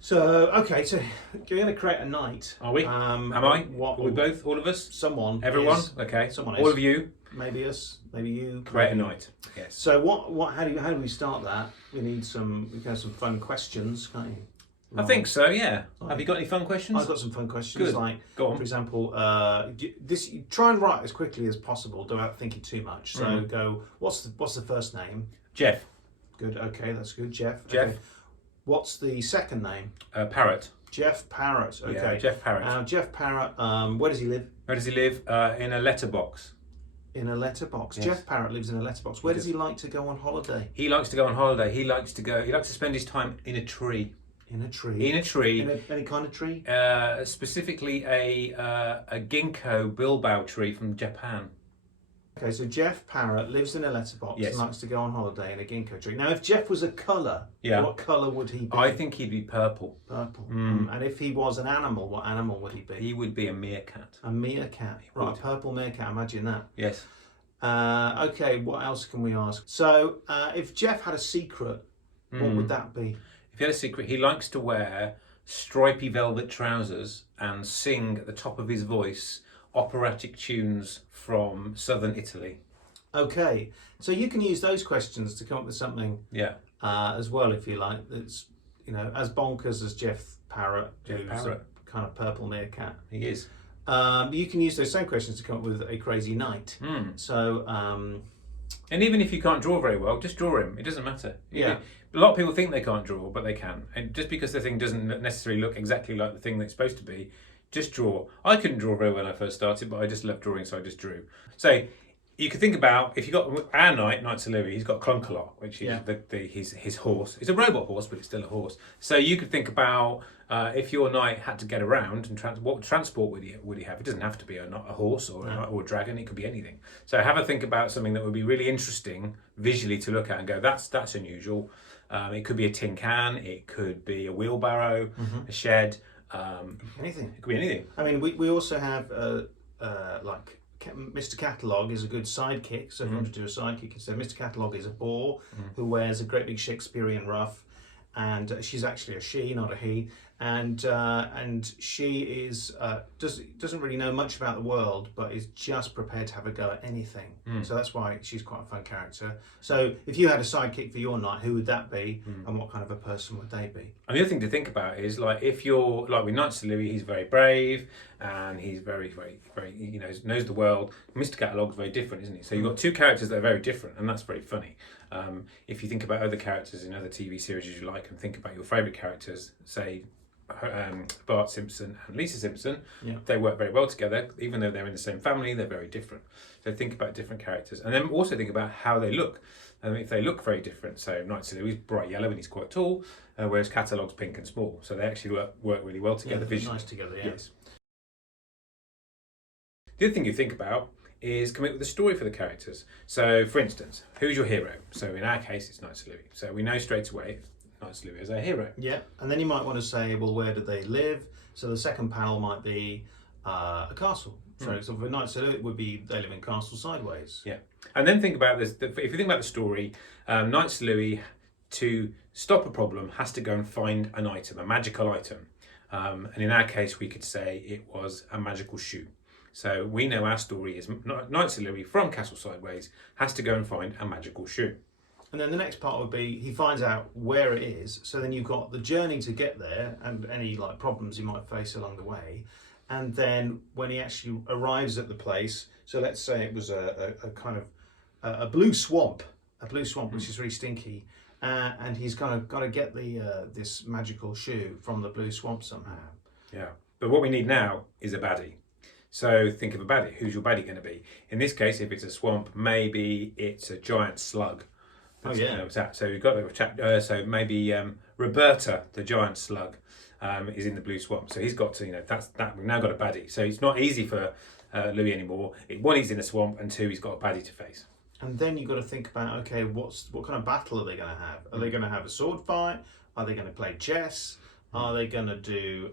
So, okay, so you're going to create a knight. Are we? Am I? Are we both? All of us? Someone. Everyone? Is. Okay. Someone all is. of you? Maybe us. Maybe you. Create a knight. Yes. So how do we start that? We have some fun questions, can't you? I think so, yeah. Have you got any fun questions? I've got some fun questions. Good. Like, go on. For example, try and write as quickly as possible without thinking too much. So go, what's the first name? Jeff. Good, okay, that's good. Jeff. Jeff. Okay. What's the second name? Parrot. Jeff Parrot, okay. Yeah, Jeff Parrot. Jeff Parrot, where does he live? Where does he live? In a letterbox. In a letterbox. Yes. Jeff Parrot lives in a letterbox. Where does he like to go on holiday? He likes to go on holiday. He likes to spend his time in a tree. In a tree. In a tree. Any kind of tree? Specifically a ginkgo bilbao tree from Japan. Okay, so Jeff Parrot lives in a letterbox Yes. and likes to go on holiday in a ginkgo tree. Now, if Jeff was a colour, what colour would he be? I think he'd be purple. Purple. And if he was an animal, what animal would he be? He would be a meerkat. A meerkat. Right, a purple meerkat, imagine that. Yes. Okay, what else can we ask? So, if Jeff had a secret, what would that be? If he had a secret, he likes to wear stripy velvet trousers and sing at the top of his voice operatic tunes from southern Italy. Okay, so you can use those questions to come up with something as well, if you like, that's, as bonkers as Jeff Parrot, who's a kind of purple meerkat. He is. You can use those same questions to come up with a crazy knight. So, and even if you can't draw very well, just draw him. It doesn't matter. Yeah. A lot of people think they can't draw, but they can. And just because the thing doesn't necessarily look exactly like the thing that's supposed to be, just draw. I couldn't draw very well when I first started, but I just loved drawing, so I just drew. So you could think about, if you got our knight Sir Louis, he's got Clunkalot, which is his horse. It's a robot horse, but it's still a horse. So you could think about if your knight had to get around and what transport would he have? It doesn't have to be a horse or a dragon. It could be anything. So have a think about something that would be really interesting visually to look at and go, that's unusual. It could be a tin can. It could be a wheelbarrow, a shed. Anything. It could be anything. I mean, we also have like Mr. Catalogue is a good sidekick. So if you want to do a sidekick, you can say Mr. Catalogue is a boar who wears a great big Shakespearean ruff, and she's actually a she, not a he. And she is doesn't really know much about the world, but is just prepared to have a go at anything. So that's why she's quite a fun character. So if you had a sidekick for your knight, who would that be, and what kind of a person would they be? And the other thing to think about is, like, if you're like with Knight Sir Louis, he's very brave and he's very, very, very, knows the world. Mr. Catalogue's very different, isn't he? So you've got two characters that are very different, and that's very funny. If you think about other characters in other TV series you like, and think about your favourite characters, say Bart Simpson and Lisa Simpson, they work very well together. Even though they're in the same family, they're very different. So think about different characters, and then also think about how they look. If they look very different, so Knight Sir Louis is bright yellow and he's quite tall, whereas Catalogue's pink and small. So they actually work really well together visually. Nice together, Yes. The other thing you think about is coming up with a story for the characters. So, for instance, who's your hero? So in our case, it's Knight Sir Louis. So we know straight away Knight Sir Louis as our hero. Yeah, and then you might want to say, well, where do they live? So the second panel might be a castle. So for Knight Sir Louis, it would be they live in Castle Sideways. Yeah, and then think about this. If you think about the story, Knight Sir Louis, to stop a problem, has to go and find an item, a magical item. And in our case, we could say it was a magical shoe. So we know our story is Knight Sir Louis from Castle Sideways has to go and find a magical shoe. And then the next part would be he finds out where it is. So then you've got the journey to get there and any like problems you might face along the way. And then when he actually arrives at the place, so let's say it was a kind of a blue swamp, which is really stinky, and he's kind of got to get the this magical shoe from the blue swamp somehow. Yeah, but what we need now is a baddie. So think of a baddie. Who's your baddie going to be? In this case, if it's a swamp, maybe it's a giant slug. That's, so we've got to chat. So maybe Roberta, the giant slug, is in the blue swamp. So he's got to, we've now got a baddie. So it's not easy for Louis anymore. One, he's in a swamp, and two, he's got a baddie to face. And then you've got to think about, okay, what kind of battle are they going to have? Are they going to have a sword fight? Are they going to play chess? Are they going to do,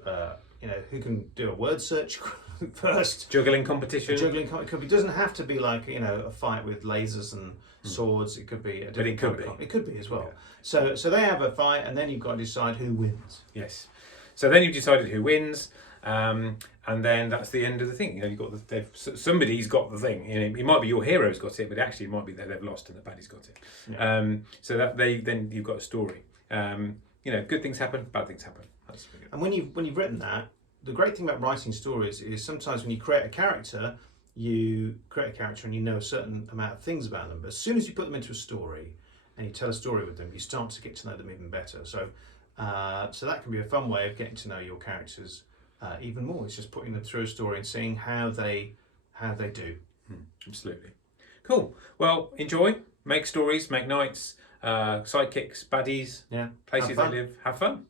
who can do a word search first? Juggling competition. It doesn't have to be like, a fight with lasers and swords. It could be a But it different could kind be. of It could be as well. Yeah. So they have a fight, and then you've got to decide who wins. Yes. So then you've decided who wins, and then that's the end of the thing. You know, you've got somebody's got the thing. You know, it might be your hero's got it, but actually it might be that they've lost and the baddie's got it. Yeah. So that then you've got a story. You know, good things happen, bad things happen. That's really good. And when you've written that, the great thing about writing stories is sometimes when you create a character, and you know a certain amount of things about them. But as soon as you put them into a story and you tell a story with them, you start to get to know them even better. So that can be a fun way of getting to know your characters even more. It's just putting them through a story and seeing how they do. Absolutely. Cool. Well, enjoy. Make stories. Make nights. Sidekicks. Baddies. Yeah. Places they live. Have fun.